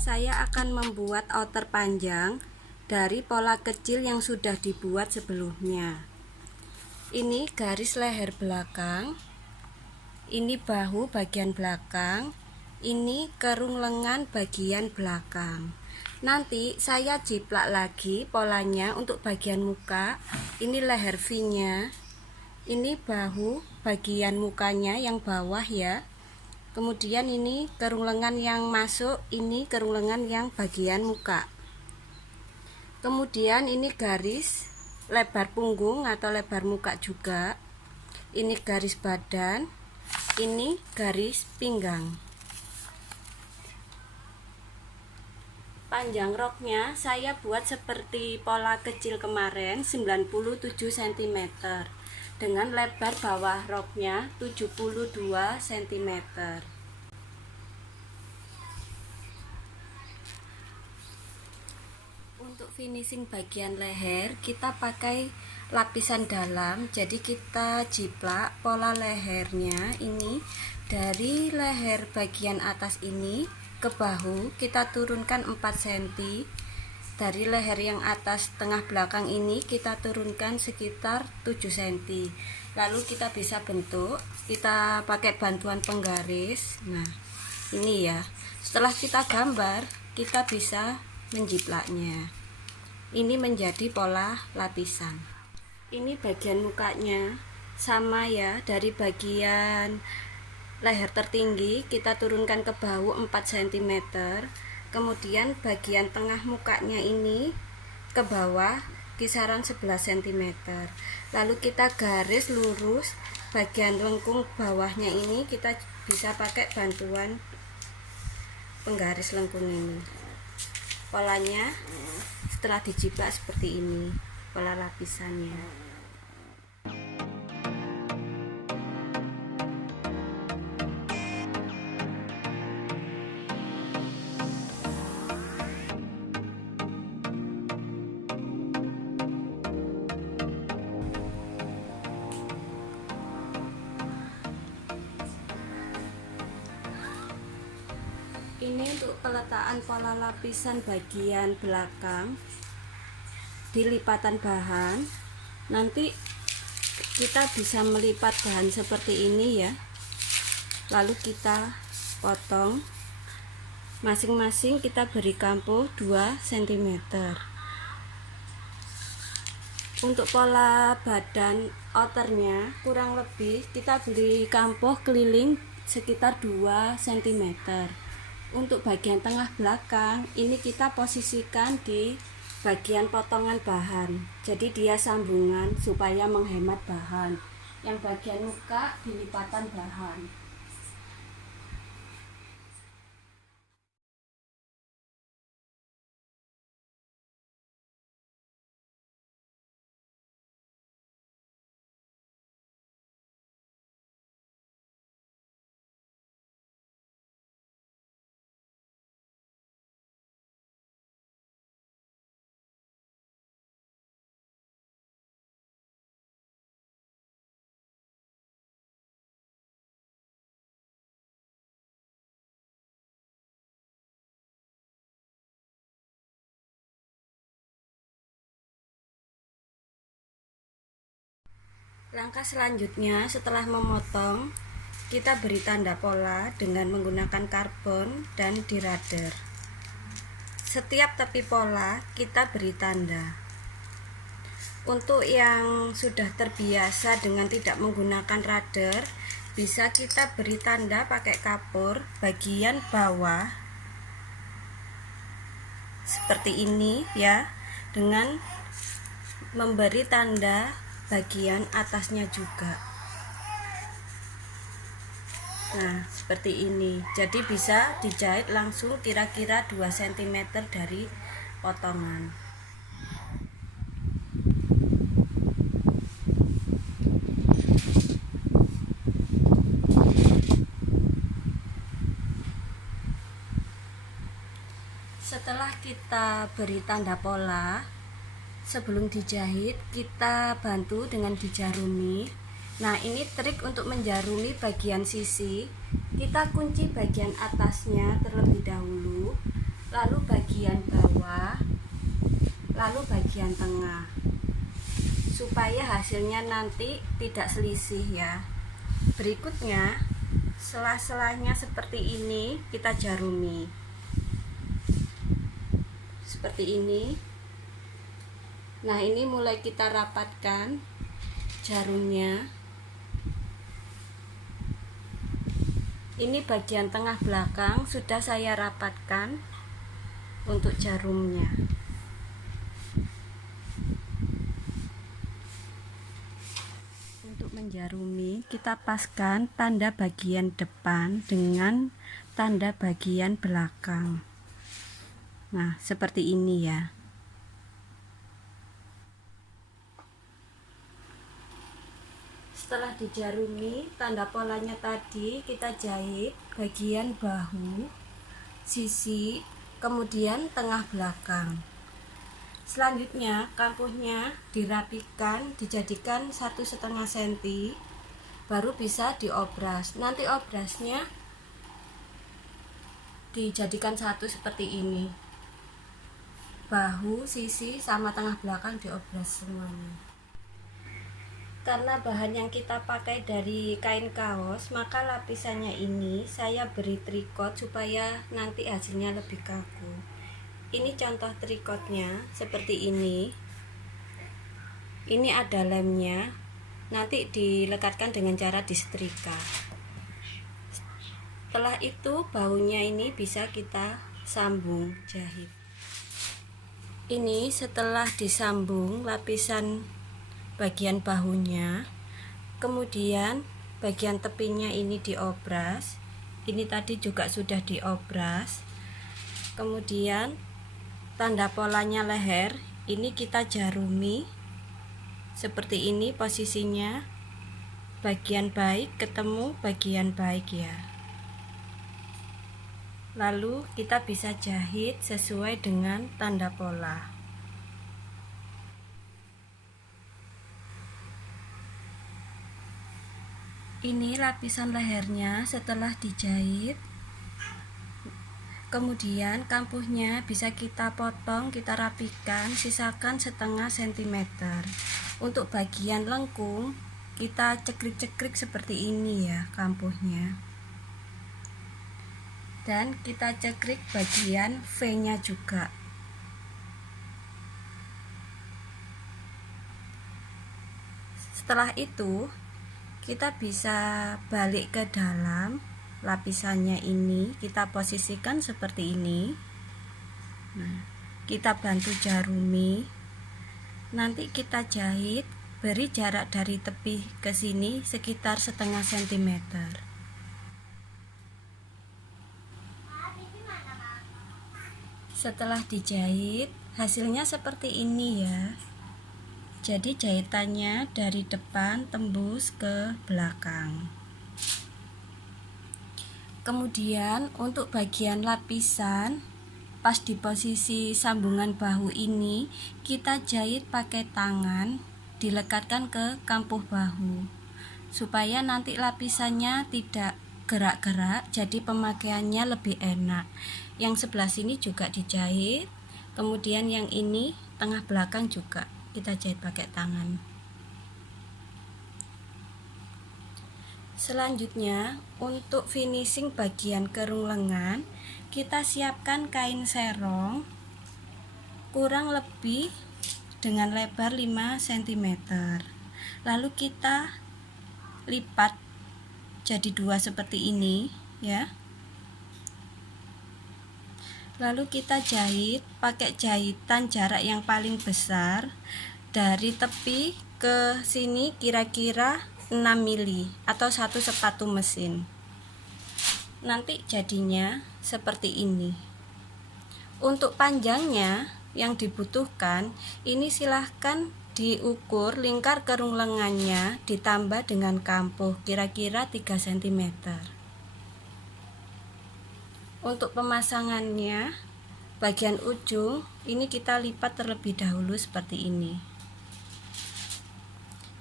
Saya akan membuat outer panjang dari pola kecil yang sudah dibuat sebelumnya. Ini garis leher belakang, ini bahu bagian belakang, ini kerung lengan bagian belakang. Nanti saya jiplak lagi polanya untuk bagian muka. Ini leher V-nya, ini bahu bagian mukanya yang bawah ya. Kemudian ini kerung lengan yang masuk, ini kerung lengan yang bagian muka. Kemudian ini garis lebar punggung atau lebar muka juga. Ini garis badan, ini garis pinggang. Panjang roknya saya buat seperti pola kecil kemarin, 97 cm. Dengan lebar bawah roknya 72 cm. Untuk finishing bagian leher kita pakai lapisan dalam, jadi kita jiplak pola lehernya ini dari leher bagian atas ini ke bahu kita turunkan 4 cm. Dari leher yang atas tengah belakang ini kita turunkan sekitar 7 cm. Lalu kita bisa bentuk, kita pakai bantuan penggaris. Nah, ini ya. Setelah kita gambar, kita bisa menjiplaknya. Ini menjadi pola lapisan. Ini bagian mukanya sama ya, dari bagian leher tertinggi kita turunkan ke bahu 4 cm. Kemudian bagian tengah mukanya ini ke bawah kisaran 11 cm. Lalu kita garis lurus bagian lengkung bawahnya ini, kita bisa pakai bantuan penggaris lengkung ini. Polanya setelah dijiplak seperti ini, pola lapisannya. Ini untuk peletakan pola lapisan bagian belakang di lipatan bahan. Nanti kita bisa melipat bahan seperti ini ya. Lalu kita potong. Masing-masing kita beri kampuh 2 cm. Untuk pola badan outernya kurang lebih kita beri kampuh keliling sekitar 2 cm. Untuk bagian tengah belakang ini kita posisikan di bagian potongan bahan, jadi dia sambungan supaya menghemat bahan. Yang bagian muka di lipatan bahan. Langkah selanjutnya setelah memotong, kita beri tanda pola dengan menggunakan karbon dan dirader. Setiap tepi pola kita beri tanda. Untuk yang sudah terbiasa dengan tidak menggunakan rader, bisa kita beri tanda pakai kapur bagian bawah seperti ini ya, dengan memberi tanda bagian atasnya juga. Nah, seperti ini. Jadi bisa dijahit langsung kira-kira 2 cm dari potongan. kita beri tanda pola. Sebelum dijahit kita bantu dengan dijarumi. Nah, ini trik untuk menjarumi bagian sisi. Kita kunci bagian atasnya terlebih dahulu, lalu bagian bawah, lalu bagian tengah, supaya hasilnya nanti tidak selisih ya. Berikutnya, sela-selanya seperti ini kita jarumi seperti ini. Nah, ini mulai kita rapatkan jarumnya. Ini bagian tengah belakang sudah saya rapatkan untuk jarumnya. Untuk menjarumi, kita paskan tanda bagian depan dengan tanda bagian belakang. Nah, seperti ini ya. Setelah dijarumi tanda polanya tadi, kita jahit bagian bahu, sisi, kemudian tengah belakang. Selanjutnya kampuhnya dirapikan, dijadikan 1,5 cm, baru bisa diobras. Nanti obrasnya dijadikan satu seperti ini. Bahu, sisi, sama tengah belakang diobras semuanya. Karena bahan yang kita pakai dari kain kaos, maka lapisannya ini saya beri trikot supaya nanti hasilnya lebih kaku. Ini contoh trikotnya seperti ini. Ini ada lemnya, nanti dilekatkan dengan cara disetrika. Setelah itu bahunya ini bisa kita sambung jahit. Ini setelah disambung lapisan bagian bahunya, kemudian bagian tepinya ini diobras. Ini tadi juga sudah diobras. Kemudian tanda polanya leher ini kita jarumi seperti ini posisinya, bagian baik ketemu bagian baik ya. Lalu kita bisa jahit sesuai dengan tanda pola. Ini lapisan lehernya setelah dijahit. Kemudian kampuhnya bisa kita potong, kita rapikan, sisakan 0,5 cm. Untuk bagian lengkung kita cekrik-cekrik seperti ini ya kampuhnya. Dan kita cekrik bagian V-nya juga. Setelah itu kita bisa balik ke dalam lapisannya ini, kita posisikan seperti ini. Nah, kita bantu jarumi. Nanti kita jahit, beri jarak dari tepi ke sini sekitar 0,5 cm. Setelah dijahit, hasilnya seperti ini ya. Jadi jahitannya dari depan tembus ke belakang. Kemudian untuk bagian lapisan, pas di posisi sambungan bahu ini, kita jahit pakai tangan, dilekatkan ke kampuh bahu, supaya nanti lapisannya tidak gerak-gerak, jadi pemakaiannya lebih enak. Yang sebelah sini juga dijahit, kemudian yang ini tengah belakang juga kita jahit pakai tangan. Selanjutnya untuk finishing bagian kerung lengan, kita siapkan kain serong kurang lebih dengan lebar 5 cm. Lalu kita lipat jadi 2 seperti ini ya. Lalu kita jahit pakai jahitan jarak yang paling besar dari tepi ke sini kira-kira 6 mili atau 1 sepatu mesin. Nanti jadinya seperti ini. Untuk panjangnya yang dibutuhkan ini silahkan diukur lingkar kerung lengannya ditambah dengan kampuh kira-kira 3 cm. Untuk pemasangannya bagian ujung ini kita lipat terlebih dahulu seperti ini.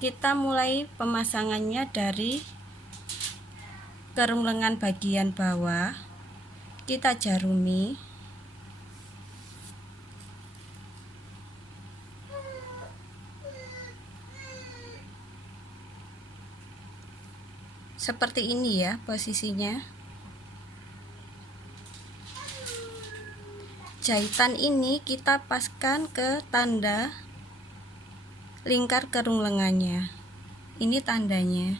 Kita mulai pemasangannya dari kerung lengan bagian bawah, kita jarumi seperti ini ya posisinya. Jahitan ini kita paskan ke tanda lingkar kerung lengannya. Ini tandanya.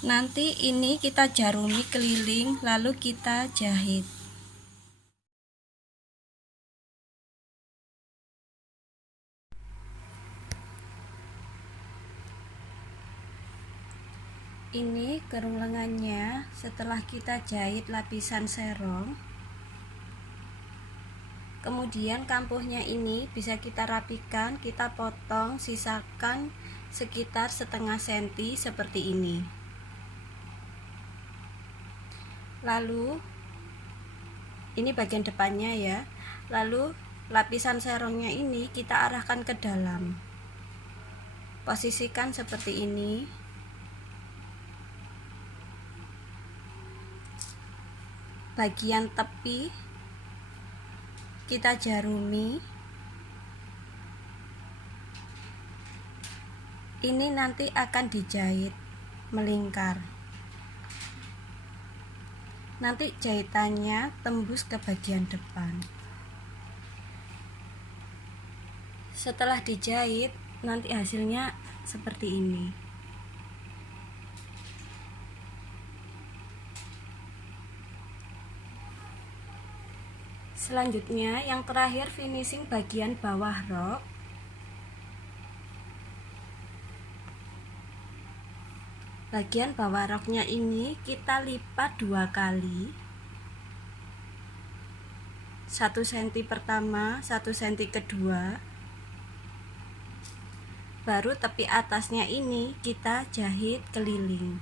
Nanti ini kita jarumi keliling lalu kita jahit. Ini kerung lengannya setelah kita jahit lapisan serong. Kemudian kampuhnya ini bisa kita rapikan, kita potong, sisakan sekitar setengah senti seperti ini. Lalu ini bagian depannya ya. Lalu lapisan serongnya ini kita arahkan ke dalam. Posisikan seperti ini. Bagian tepi kita jarumi. Ini nanti akan dijahit melingkar. Nanti jahitannya tembus ke bagian depan. Setelah dijahit, nanti hasilnya seperti ini. Selanjutnya, yang terakhir finishing bagian bawah rok. Bagian bawah roknya ini kita lipat 2 kali. 1 cm pertama, 1 cm kedua. Baru tepi atasnya ini kita jahit keliling.